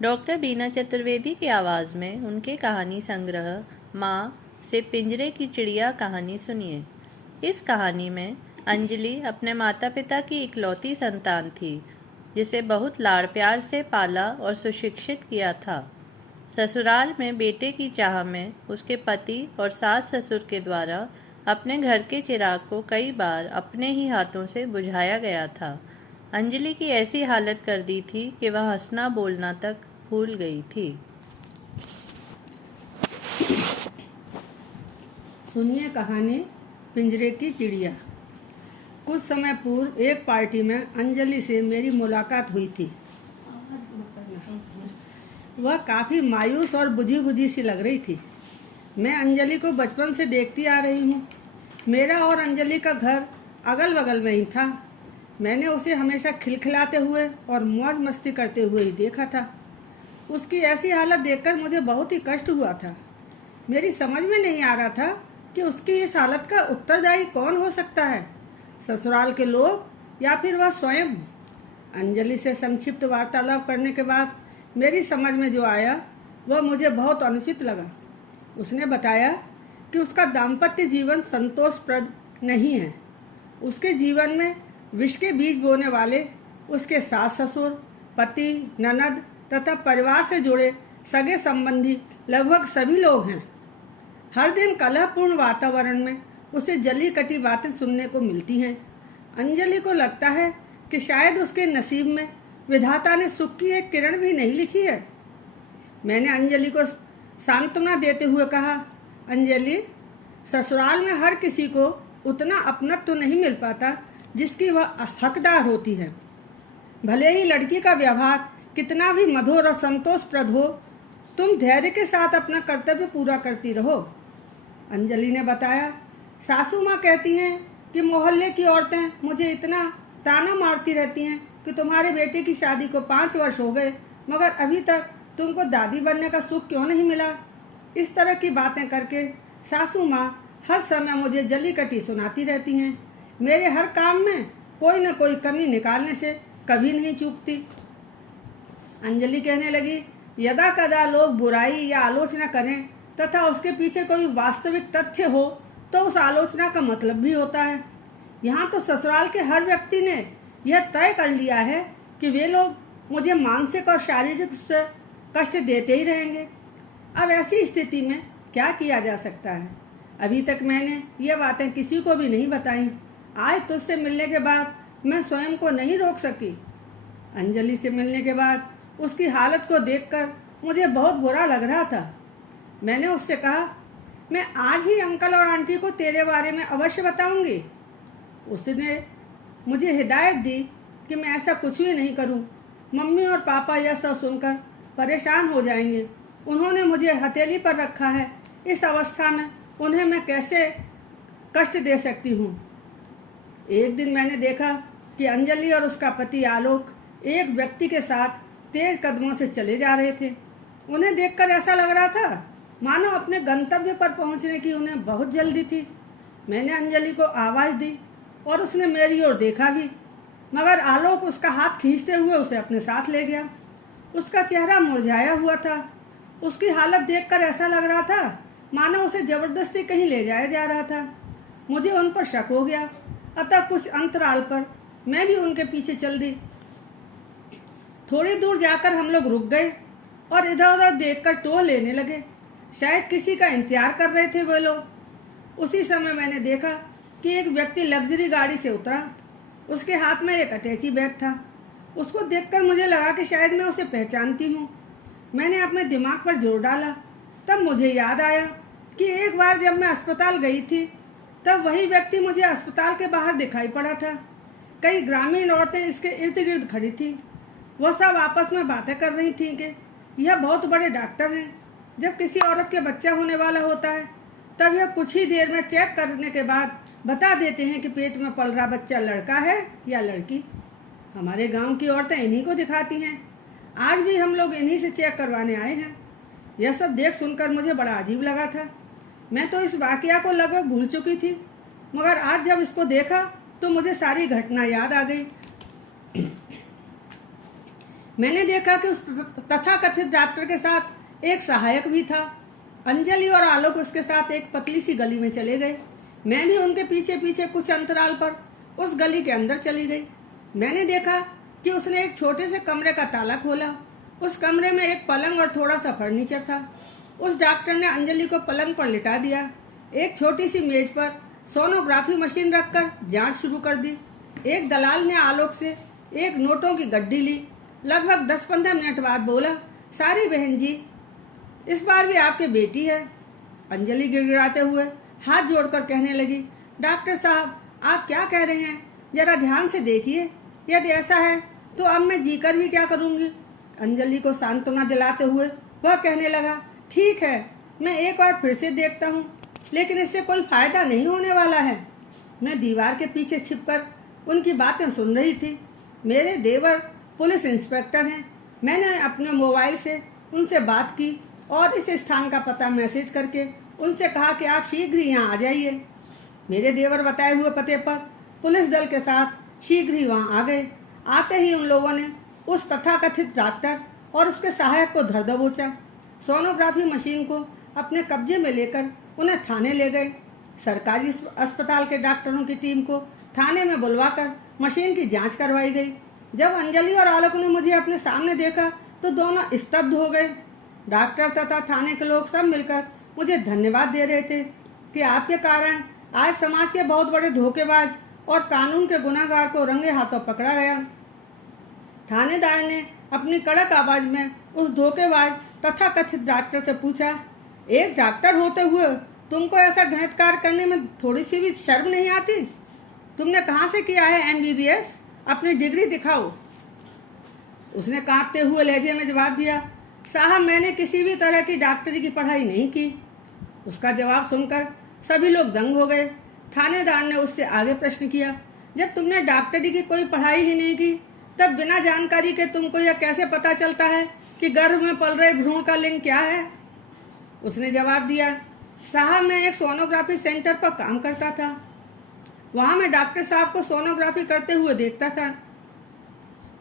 Doctor बीना चतुर्वेदी की आवाज़ में उनके कहानी संग्रह माँ से पिंजरे की चिड़िया कहानी सुनिए। इस कहानी में अंजलि अपने माता पिता की इकलौती संतान थी, जिसे बहुत लाड़ प्यार से पाला और सुशिक्षित किया था। ससुराल में बेटे की चाह में उसके पति और सास ससुर के द्वारा अपने घर के चिराग को कई बार अपने ही हाथों से बुझाया गया था। अंजलि की ऐसी हालत कर दी थी कि वह हंसना बोलना तक भूल गई थी। सुनिए कहानी पिंजरे की चिड़िया। कुछ समय पूर्व एक पार्टी में अंजलि से मेरी मुलाकात हुई थी। वह काफ़ी मायूस और बुझी बुझी सी लग रही थी। मैं अंजलि को बचपन से देखती आ रही हूँ। मेरा और अंजलि का घर अगल बगल में ही था। मैंने उसे हमेशा खिलखिलाते हुए और मौज मस्ती करते हुए ही देखा था। उसकी ऐसी हालत देखकर मुझे बहुत ही कष्ट हुआ था। मेरी समझ में नहीं आ रहा था कि उसकी इस हालत का उत्तरदायी कौन हो सकता है, ससुराल के लोग या फिर वह स्वयं। अंजलि से संक्षिप्त वार्तालाप करने के बाद मेरी समझ में जो आया वह मुझे बहुत अनुचित लगा। उसने बताया कि उसका दाम्पत्य जीवन संतोषप्रद नहीं है। उसके जीवन में विष के बीज बोने वाले उसके सास ससुर, पति, ननद तथा परिवार से जुड़े सगे संबंधी लगभग सभी लोग हैं। हर दिन कलहपूर्ण वातावरण में उसे जली कटी बातें सुनने को मिलती हैं। अंजलि को लगता है कि शायद उसके नसीब में विधाता ने सुख की एक किरण भी नहीं लिखी है। मैंने अंजलि को सांत्वना देते हुए कहा, अंजलि, ससुराल में हर किसी को उतना अपनत्व तो नहीं मिल पाता जिसकी वह हकदार होती है। भले ही लड़की का व्यवहार कितना भी मधुर और संतोषप्रद हो, तुम धैर्य के साथ अपना कर्तव्य पूरा करती रहो। अंजलि ने बताया, सासू माँ कहती हैं कि मोहल्ले की औरतें मुझे इतना ताना मारती रहती हैं कि तुम्हारे बेटे की शादी को 5 वर्ष हो गए, मगर अभी तक तुमको दादी बनने का सुख क्यों नहीं मिला। इस तरह की बातें करके सासू माँ हर समय मुझे जली कटी सुनाती रहती हैं। मेरे हर काम में कोई न कोई कमी निकालने से कभी नहीं चूकती। अंजलि कहने लगी, यदा कदा लोग बुराई या आलोचना करें तथा उसके पीछे कोई वास्तविक तथ्य हो तो उस आलोचना का मतलब भी होता है। यहाँ तो ससुराल के हर व्यक्ति ने यह तय कर लिया है कि वे लोग मुझे मानसिक और शारीरिक रूप से कष्ट देते ही रहेंगे। अब ऐसी स्थिति में क्या किया जा सकता है। अभी तक मैंने ये बातें किसी को भी नहीं बताई। आज तुझसे मिलने के बाद मैं स्वयं को नहीं रोक सकी। अंजलि से मिलने के बाद उसकी हालत को देखकर मुझे बहुत बुरा लग रहा था। मैंने उससे कहा, मैं आज ही अंकल और आंटी को तेरे बारे में अवश्य बताऊंगी। उसने मुझे हिदायत दी कि मैं ऐसा कुछ भी नहीं करूं। मम्मी और पापा यह सब सुनकर परेशान हो जाएंगे। उन्होंने मुझे हथेली पर रखा है। इस अवस्था में उन्हें मैं कैसे कष्ट दे सकती हूँ। एक दिन मैंने देखा कि अंजलि और उसका पति आलोक एक व्यक्ति के साथ तेज कदमों से चले जा रहे थे। उन्हें देखकर ऐसा लग रहा था मानो अपने गंतव्य पर पहुंचने की उन्हें बहुत जल्दी थी। मैंने अंजलि को आवाज़ दी और उसने मेरी ओर देखा भी, मगर आलोक उसका हाथ खींचते हुए उसे अपने साथ ले गया। उसका चेहरा मुरझाया हुआ था। उसकी हालत देखकर ऐसा लग रहा था मानो उसे जबरदस्ती कहीं ले जाया जा रहा था। मुझे उन पर शक हो गया, अतः कुछ अंतराल पर मैं भी उनके पीछे चल दी। थोड़ी दूर जाकर हम लोग रुक गए और इधर उधर देखकर टोह लेने लगे। शायद किसी का इंतजार कर रहे थे वे लोग। उसी समय मैंने देखा कि एक व्यक्ति लग्जरी गाड़ी से उतरा। उसके हाथ में एक अटैची बैग था। उसको देखकर मुझे लगा कि शायद मैं उसे पहचानती हूँ। मैंने अपने दिमाग पर जोर डाला। तब मुझे याद आया कि एक बार जब मैं अस्पताल गई थी तब वही व्यक्ति मुझे अस्पताल के बाहर दिखाई पड़ा था। कई ग्रामीण औरतें इसके इर्द गिर्द खड़ी थी। वह सब आपस में बातें कर रही थीं कि यह बहुत बड़े डॉक्टर हैं। जब किसी औरत के बच्चा होने वाला होता है तब यह कुछ ही देर में चेक करने के बाद बता देते हैं कि पेट में पल रहा बच्चा लड़का है या लड़की। हमारे गांव की औरतें इन्हीं को दिखाती हैं। आज भी हम लोग इन्हीं से चेक करवाने आए हैं। यह सब देख सुनकर मुझे बड़ा अजीब लगा था। मैं तो इस वाकया को लगभग भूल चुकी थी, मगर आज जब इसको देखा तो मुझे सारी घटना याद आ गई। मैंने देखा कि उस तथाकथित डॉक्टर के साथ एक सहायक भी था। अंजलि और आलोक उसके साथ एक पतली सी गली में चले गए। मैं भी उनके पीछे पीछे कुछ अंतराल पर उस गली के अंदर चली गई। मैंने देखा कि उसने एक छोटे से कमरे का ताला खोला। उस कमरे में एक पलंग और थोड़ा सा फर्नीचर था। उस डॉक्टर ने अंजलि को पलंग पर लिटा दिया। एक छोटी सी मेज पर सोनोग्राफी मशीन रखकर जांच शुरू कर दी। एक दलाल ने आलोक से एक नोटों की गड्डी ली। लगभग 10-15 मिनट बाद बोला, सारी बहन जी, इस बार भी आपकी बेटी है। अंजलि गिड़गिड़ाते हुए हाथ जोड़कर कहने लगी, डॉक्टर साहब, आप क्या कह रहे हैं? जरा ध्यान से देखिए। यदि ऐसा है तो अब मैं जीकर भी क्या करूंगी? अंजलि को सांत्वना दिलाते हुए वह कहने लगा, ठीक है, मैं एक बार फिर से देखता हूँ, लेकिन इससे कोई फायदा नहीं होने वाला है। मैं दीवार के पीछे छिपकर उनकी बातें सुन रही थी। मेरे देवर पुलिस इंस्पेक्टर हैं। मैंने अपने मोबाइल से उनसे बात की और इस स्थान का पता मैसेज करके उनसे कहा कि आप शीघ्र ही यहाँ आ जाइए। मेरे देवर बताए हुए पते पर पुलिस दल के साथ शीघ्र ही वहाँ आ गए। आते ही उन लोगों ने उस तथाकथित डॉक्टर और उसके सहायक को धर दबोचा। सोनोग्राफी मशीन को अपने कब्जे में लेकर उन्हें थाने ले गए। सरकारी अस्पताल के डॉक्टरों की टीम को थाने में बुलवाकर मशीन की जांच करवाई गई। जब अंजलि और आलोक ने मुझे अपने सामने देखा तो दोनों स्तब्ध हो गए। डॉक्टर तथा थाने के लोग सब मिलकर मुझे धन्यवाद दे रहे थे कि आपके कारण आज समाज के बहुत बड़े धोखेबाज और कानून के गुनाहगार को रंगे हाथों पकड़ा गया। थानेदार ने अपनी कड़क आवाज में उस धोखेबाज तथा कथित डॉक्टर से पूछा, एक डॉक्टर होते हुए तुमको ऐसा घृणित कार्य करने में थोड़ी सी भी शर्म नहीं आती? तुमने कहाँ से किया है MBBS? अपनी डिग्री दिखाओ। उसने कांपते हुए लहजे में जवाब दिया, साहब, मैंने किसी भी तरह की डॉक्टरी की पढ़ाई नहीं की। उसका जवाब सुनकर सभी लोग दंग हो गए। थानेदार ने उससे आगे प्रश्न किया, जब तुमने डॉक्टरी की कोई पढ़ाई ही नहीं की, तब बिना जानकारी के तुमको यह कैसे पता चलता है कि गर्भ में पल रहे भ्रूण का लिंग क्या है? उसने जवाब दिया, साहब, मैं एक सोनोग्राफी सेंटर पर काम करता था। वहां मैं डॉक्टर साहब को सोनोग्राफी करते हुए देखता था।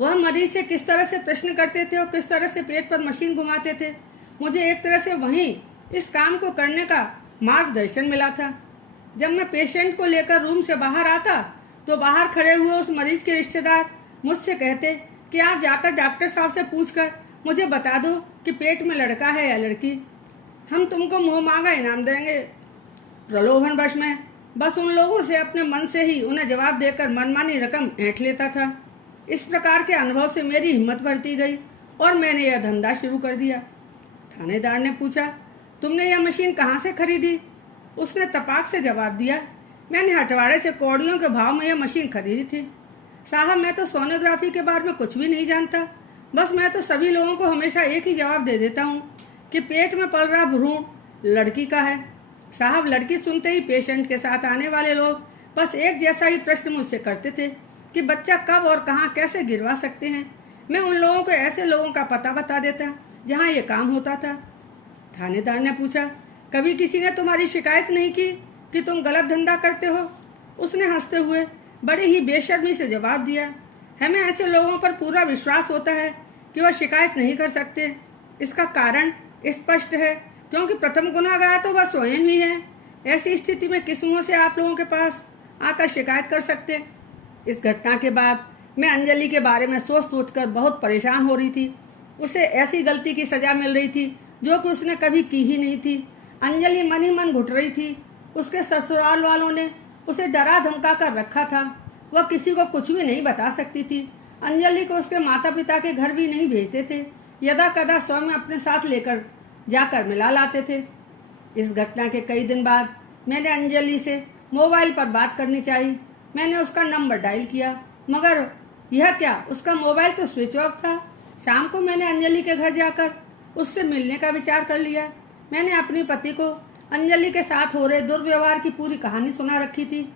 वह मरीज से किस तरह से प्रश्न करते थे और किस तरह से पेट पर मशीन घुमाते थे। मुझे एक तरह से वहीं इस काम को करने का मार्गदर्शन मिला था। जब मैं पेशेंट को लेकर रूम से बाहर आता तो बाहर खड़े हुए उस मरीज के रिश्तेदार मुझसे कहते कि आप जाकर डॉक्टर साहब से पूछकर मुझे बता दो कि पेट में लड़का है या लड़की, हम तुमको मुंह मांगा इनाम देंगे। प्रलोभन वश में बस उन लोगों से अपने मन से ही उन्हें जवाब देकर मनमानी रकम ऐंठ लेता था। इस प्रकार के अनुभव से मेरी हिम्मत बढ़ती गई और मैंने यह धंधा शुरू कर दिया। थानेदार ने पूछा, तुमने यह मशीन कहाँ से खरीदी? उसने तपाक से जवाब दिया, मैंने हटवाड़े से कौड़ियों के भाव में यह मशीन खरीदी थी। साहब, मैं तो सोनोग्राफी के बारे में कुछ भी नहीं जानता। बस मैं तो सभी लोगों को हमेशा एक ही जवाब दे देता हूँ कि पेट में पल रहा भ्रूण लड़की का है। साहब, लड़की सुनते ही पेशेंट के साथ आने वाले लोग बस एक जैसा ही प्रश्न मुझसे करते थे कि बच्चा कब और कहाँ कैसे गिरवा सकते हैं। मैं उन लोगों को ऐसे लोगों का पता बता देता जहाँ ये काम होता था। थानेदार ने पूछा, कभी किसी ने तुम्हारी शिकायत नहीं की कि तुम गलत धंधा करते हो? उसने हंसते हुए बड़े ही बेशर्मी से जवाब दिया, हमें ऐसे लोगों पर पूरा विश्वास होता है कि वह शिकायत नहीं कर सकते। इसका कारण स्पष्ट है, क्योंकि प्रथम गुनाहगार तो वह स्वयं ही है। ऐसी स्थिति में किस मुंह से आप लोगों के पास आकर शिकायत कर सकते? इस घटना के बाद मैं अंजलि के बारे में सोच सोचकर बहुत परेशान हो रही थी। उसे ऐसी गलती की सजा मिल रही थी जो कि उसने कभी की ही नहीं थी। अंजलि मन ही मन घुट रही थी। उसके ससुराल वालों ने उसे डरा धमका कर रखा था। वह किसी को कुछ भी नहीं बता सकती थी। अंजलि को उसके माता पिता के घर भी नहीं भेजते थे। यदा कदा स्वयं अपने साथ लेकर जाकर मिला लाते थे। इस घटना के कई दिन बाद मैंने अंजलि से मोबाइल पर बात करनी चाहिए। मैंने उसका नंबर डायल किया, मगर यह क्या, उसका मोबाइल तो स्विच ऑफ था। शाम को मैंने अंजलि के घर जाकर उससे मिलने का विचार कर लिया। मैंने अपने पति को अंजलि के साथ हो रहे दुर्व्यवहार की पूरी कहानी सुना रखी थी।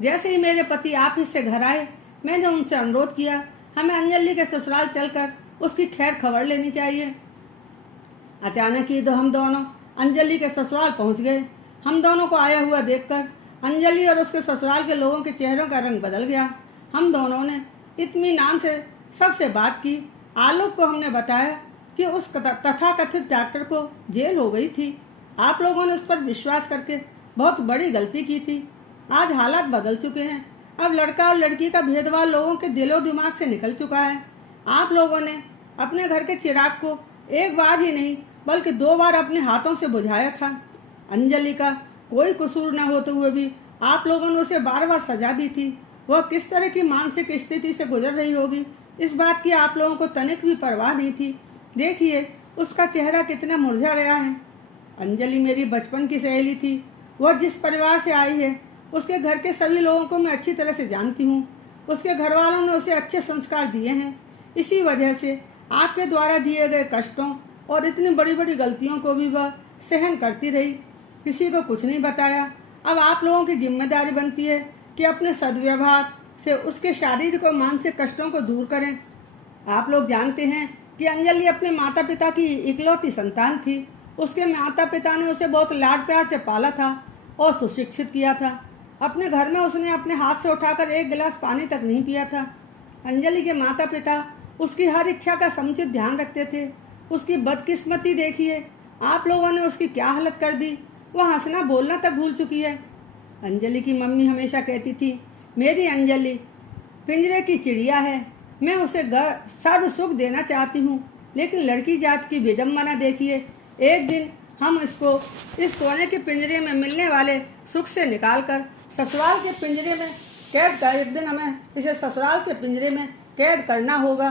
जैसे ही मेरे पति ऑफिस से घर आए, मैंने उनसे अनुरोध किया, हमें अंजलि के ससुराल चलकर उसकी खैर खबर लेनी चाहिए। अचानक ही तो हम दोनों अंजलि के ससुराल पहुंच गए। हम दोनों को आया हुआ देखकर अंजलि और उसके ससुराल के लोगों के चेहरों का रंग बदल गया। हम दोनों ने इत्मीनान से सबसे बात की आलोक को हमने बताया कि उस तथाकथित डॉक्टर को जेल हो गई थी। आप लोगों ने उस पर विश्वास करके बहुत बड़ी गलती की थी। आज हालात बदल चुके हैं। अब लड़का और लड़की का भेदभाव लोगों के दिलो दिमाग से निकल चुका है। आप लोगों ने अपने घर के चिराग को एक बार ही नहीं बल्कि 2 बार अपने हाथों से बुझाया था। अंजलि का कोई कसूर न होते हुए भी आप लोगों ने उसे बार बार सजा दी थी। वह किस तरह की मानसिक स्थिति से गुजर रही होगी, इस बात की आप लोगों को तनिक भी परवाह नहीं थी। देखिए उसका चेहरा कितना मुरझा गया है। अंजलि मेरी बचपन की सहेली थी। वह जिस परिवार से आई है उसके घर के सभी लोगों को मैं अच्छी तरह से जानती हूँ। उसके घर वालों ने उसे अच्छे संस्कार दिए हैं। इसी वजह से आपके द्वारा दिए गए कष्टों और इतनी बड़ी बड़ी गलतियों को भी वह सहन करती रही, किसी को कुछ नहीं बताया। अब आप लोगों की जिम्मेदारी बनती है कि अपने सद्व्यवहार से उसके शारीरिक और मानसिक कष्टों को दूर करें। आप लोग जानते हैं कि अंजलि अपने माता पिता की इकलौती संतान थी। उसके माता पिता ने उसे बहुत लाड प्यार से पाला था और सुशिक्षित किया था। अपने घर में उसने अपने हाथ से उठाकर 1 गिलास पानी तक नहीं पिया था। अंजलि के माता पिता उसकी हर इच्छा का समुचित ध्यान रखते थे। उसकी बदकिस्मती देखिए, आप लोगों ने उसकी क्या हालत कर दी। वह हंसना बोलना तक भूल चुकी है। अंजलि की मम्मी हमेशा कहती थी, मेरी अंजलि पिंजरे की चिड़िया है। मैं उसे सर्व सुख देना चाहती हूँ, लेकिन लड़की जात की विडम्बना देखिए। एक दिन हम इसको इस सोने के पिंजरे में मिलने वाले सुख से निकालकर ससुराल के पिंजरे में कैद कर, एक दिन हमें इसे ससुराल के पिंजरे में कैद करना होगा।